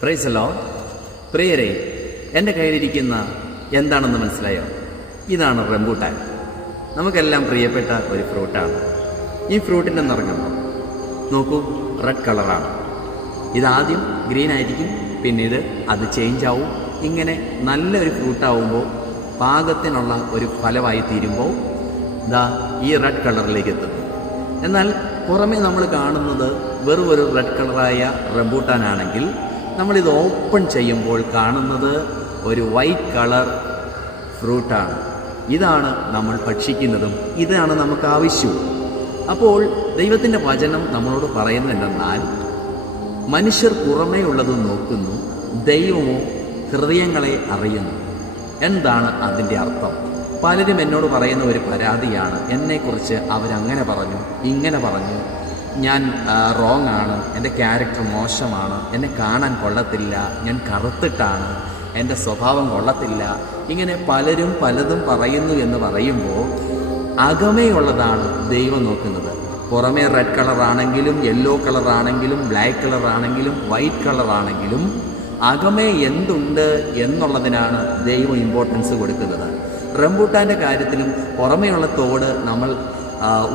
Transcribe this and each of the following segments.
Praise the Lord. പ്രിയരെ, എൻ്റെ കയ്യിലിരിക്കുന്ന എന്താണെന്ന് മനസ്സിലായോ? ഇതാണ് റംബൂട്ടാൻ. നമുക്കെല്ലാം പ്രിയപ്പെട്ട ഒരു ഫ്രൂട്ടാണ്. ഈ ഫ്രൂട്ടിൻ്റെ നിറങ്ങുമ്പോൾ നോക്കൂ, റെഡ് കളറാണ്. ഇതാദ്യം ഗ്രീൻ ആയിരിക്കും, പിന്നീട് അത് ചേഞ്ച് ആവും. ഇങ്ങനെ നല്ലൊരു ഫ്രൂട്ടാവുമ്പോൾ, പാകത്തിനുള്ള ഒരു ഫലമായി തീരുമ്പോൾ ദാ ഈ റെഡ് കളറിലേക്ക് എത്തുന്നു. എന്നാൽ പുറമേ നമ്മൾ കാണുന്നത് വെറും ഒരു റെഡ് കളറായ റംബൂട്ടാനാണെങ്കിൽ, നമ്മളിത് ഓപ്പൺ ചെയ്യുമ്പോൾ കാണുന്നത് ഒരു വൈറ്റ് കളർ ഫ്രൂട്ടാണ്. ഇതാണ് നമ്മൾ ഭക്ഷിക്കുന്നതും ഇതാണ് നമുക്ക് ആവശ്യവും. അപ്പോൾ ദൈവത്തിൻ്റെ വചനം നമ്മളോട് പറയുന്നതെന്നാൽ, മനുഷ്യർ പുറമേ ഉള്ളത് നോക്കുന്നു, ദൈവമോ ഹൃദയങ്ങളെ അറിയുന്നു. എന്താണ് അതിൻ്റെ അർത്ഥം? പലരും എന്നോട് പറയുന്ന ഒരു പരാതിയാണ്, എന്നെക്കുറിച്ച് അവരങ്ങനെ പറഞ്ഞു, ഇങ്ങനെ പറഞ്ഞു, ഞാൻ റോങ് ആണ്, എൻ്റെ ക്യാരക്ടർ മോശമാണ്, എന്നെ കാണാൻ കൊള്ളത്തില്ല, ഞാൻ കറുത്തിട്ടാണ്, എൻ്റെ സ്വഭാവം കൊള്ളത്തില്ല. ഇങ്ങനെ പലരും പലതും പറയുന്നു എന്ന് പറയുമ്പോൾ, അകമേയുള്ളതാണ് ദൈവം നോക്കുന്നത്. പുറമേ റെഡ് കളറാണെങ്കിലും യെല്ലോ കളറാണെങ്കിലും ബ്ലാക്ക് കളറാണെങ്കിലും വൈറ്റ് കളറാണെങ്കിലും അകമേ എന്തുണ്ട് എന്നുള്ളതിനാണ് ദൈവം ഇമ്പോർട്ടൻസ് കൊടുക്കുന്നത്. റംബൂട്ടാൻ്റെ കാര്യത്തിലും പുറമേയുള്ള തോട് നമ്മൾ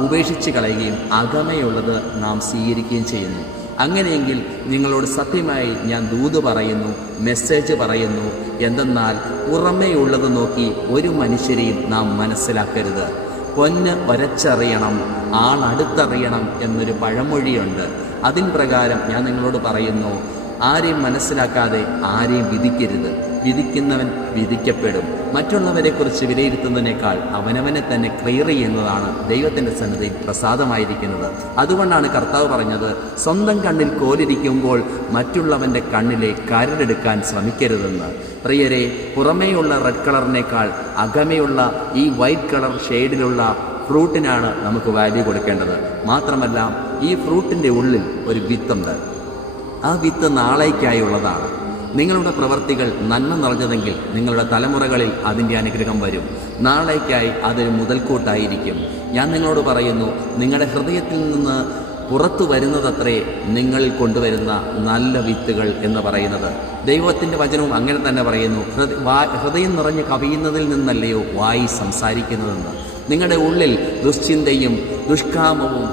ഉപേക്ഷിച്ച് കളയുകയും അകമേയുള്ളത് നാം സ്വീകരിക്കുകയും ചെയ്യുന്നു. അങ്ങനെയെങ്കിൽ നിങ്ങളോട് സത്യമായി ഞാൻ ദൂത് പറയുന്നു, മെസ്സേജ് പറയുന്നു. എന്തെന്നാൽ പുറമേയുള്ളത് നോക്കി ഒരു മനുഷ്യരെയും നാം മനസ്സിലാക്കരുത്. പൊന്ന് ഒരച്ചറിയണം, ആളടുത്തറിയണം എന്നൊരു പഴമൊഴിയുണ്ട്. അതിൻ പ്രകാരം ഞാൻ നിങ്ങളോട് പറയുന്നു, ആരെയും മനസ്സിലാക്കാതെ ആരെയും വിധിക്കരുത്. വിധിക്കുന്നവൻ വിധിക്കപ്പെടും. മറ്റുള്ളവരെക്കുറിച്ച് വിലയിരുത്തുന്നതിനേക്കാൾ അവനവനെ തന്നെ ക്ലിയർ ചെയ്യുന്നതാണ് ദൈവത്തിൻ്റെ സന്നിധിയിൽ പ്രസാദമായിരിക്കുന്നത്. അതുകൊണ്ടാണ് കർത്താവ് പറഞ്ഞത്, സ്വന്തം കണ്ണിൽ കോലിരിക്കുമ്പോൾ മറ്റുള്ളവൻ്റെ കണ്ണിലെ കരടെടുക്കാൻ ശ്രമിക്കരുതെന്ന്. പ്രിയരെ, പുറമേയുള്ള റെഡ് കളറിനേക്കാൾ അകമയുള്ള ഈ വൈറ്റ് കളർ ഷെയ്ഡിലുള്ള ഫ്രൂട്ടിനാണ് നമുക്ക് വാല്യൂ കൊടുക്കേണ്ടത്. മാത്രമല്ല, ഈ ഫ്രൂട്ടിൻ്റെ ഉള്ളിൽ ഒരു വിത്തുണ്ട്. ആ വിത്ത് നാളേക്കായുള്ളതാണ്. നിങ്ങളുടെ പ്രവർത്തികൾ നന്മ നിറഞ്ഞതെങ്കിൽ നിങ്ങളുടെ തലമുറകളിൽ അതിൻ്റെ അനുഗ്രഹം വരും. നാളേക്കായി അതൊരു മുതൽക്കൂട്ടായിരിക്കും. ഞാൻ നിങ്ങളോട് പറയുന്നു, നിങ്ങളുടെ ഹൃദയത്തിൽ നിന്ന് പുറത്തു വരുന്നതത്രേ നിങ്ങൾ കൊണ്ടുവരുന്ന നല്ല വിത്തുകൾ എന്ന് പറയുന്നത്. ദൈവത്തിൻ്റെ വചനവും അങ്ങനെ തന്നെ പറയുന്നു, ഹൃദയം നിറഞ്ഞ് കവിയുന്നതിൽ നിന്നല്ലയോ വായി സംസാരിക്കുന്നതെന്ന്. നിങ്ങളുടെ ഉള്ളിൽ ദുശ്ചിന്തയും ദുഷ്കാമവും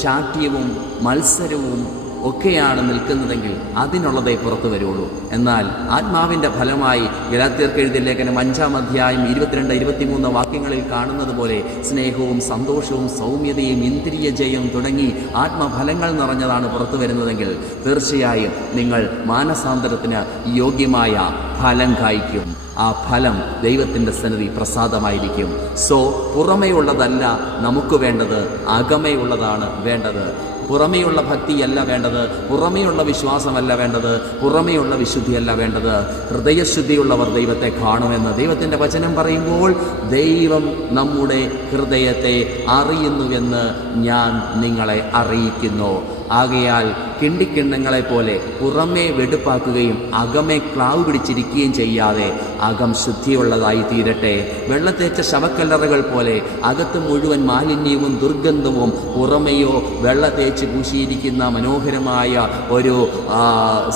ശാഠ്യവും മത്സരവും ഒക്കെയാണ് നിൽക്കുന്നതെങ്കിൽ അതിനുള്ളതേ പുറത്തു വരുള്ളൂ. എന്നാൽ ആത്മാവിൻ്റെ ഫലമായി ഗലാത്യർക്ക് എഴുതിയ ലേഖനം 5-ാം അധ്യായം 22-23 വാക്യങ്ങളിൽ കാണുന്നത് പോലെ സ്നേഹവും സന്തോഷവും സൗമ്യതയും ഇന്ദ്രിയ ജയം തുടങ്ങി ആത്മഫലങ്ങൾ നിറഞ്ഞതാണ് പുറത്തു വരുന്നതെങ്കിൽ തീർച്ചയായും നിങ്ങൾ മാനസാന്തരത്തിന് യോഗ്യമായ ഫലം കായ്ക്കും. ആ ഫലം ദൈവത്തിൻ്റെ സന്നിധി പ്രസാദമായിരിക്കും. സോ പുറമേയുള്ളതല്ല നമുക്ക് വേണ്ടത്, അകമേയുള്ളതാണ് വേണ്ടത്. പുറമേയുള്ള ഭക്തിയല്ല വേണ്ടത്, പുറമേയുള്ള വിശ്വാസമല്ല വേണ്ടത്, പുറമേയുള്ള വിശുദ്ധിയല്ല വേണ്ടത്. ഹൃദയശുദ്ധിയുള്ളവർ ദൈവത്തെ കാണുമെന്ന് ദൈവത്തിൻ്റെ വചനം പറയുമ്പോൾ, ദൈവം നമ്മുടെ ഹൃദയത്തെ അറിയുന്നുവെന്ന് ഞാൻ നിങ്ങളെ അറിയിക്കുന്നു. ആകയാൽ കിണ്ടിക്കിണ്ണങ്ങളെ പോലെ പുറമേ വെടുപ്പാക്കുകയും അകമേ ക്ലാവ് പിടിച്ചിരിക്കുകയും ചെയ്യാതെ അകം ശുദ്ധിയുള്ളതായി തീരട്ടെ. വെള്ളത്തേച്ച ശവക്കല്ലറകൾ പോലെ അകത്ത് മുഴുവൻ മാലിന്യവും ദുർഗന്ധവും, പുറമെയോ വെള്ളത്തേച്ച് പൂശിയിരിക്കുന്ന മനോഹരമായ ഒരു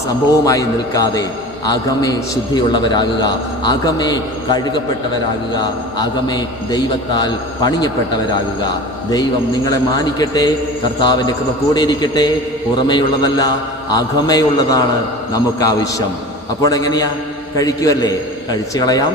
സംഭവമായി നിൽക്കാതെ അകമേ ശുദ്ധിയുള്ളവരാകുക, അകമേ കഴുകപ്പെട്ടവരാകുക, അകമേ ദൈവത്താൽ പണിയപ്പെട്ടവരാകുക. ദൈവം നിങ്ങളെ മാനിക്കട്ടെ. കർത്താവിൻ്റെ കൃപ കൂടിയിരിക്കട്ടെ. പുറമേയുള്ളതല്ല, അകമേയുള്ളതാണ് നമുക്കാവശ്യം. അപ്പോൾ എങ്ങനെയാ? കഴിക്കുമല്ലേ? കഴിച്ചു കളയാം.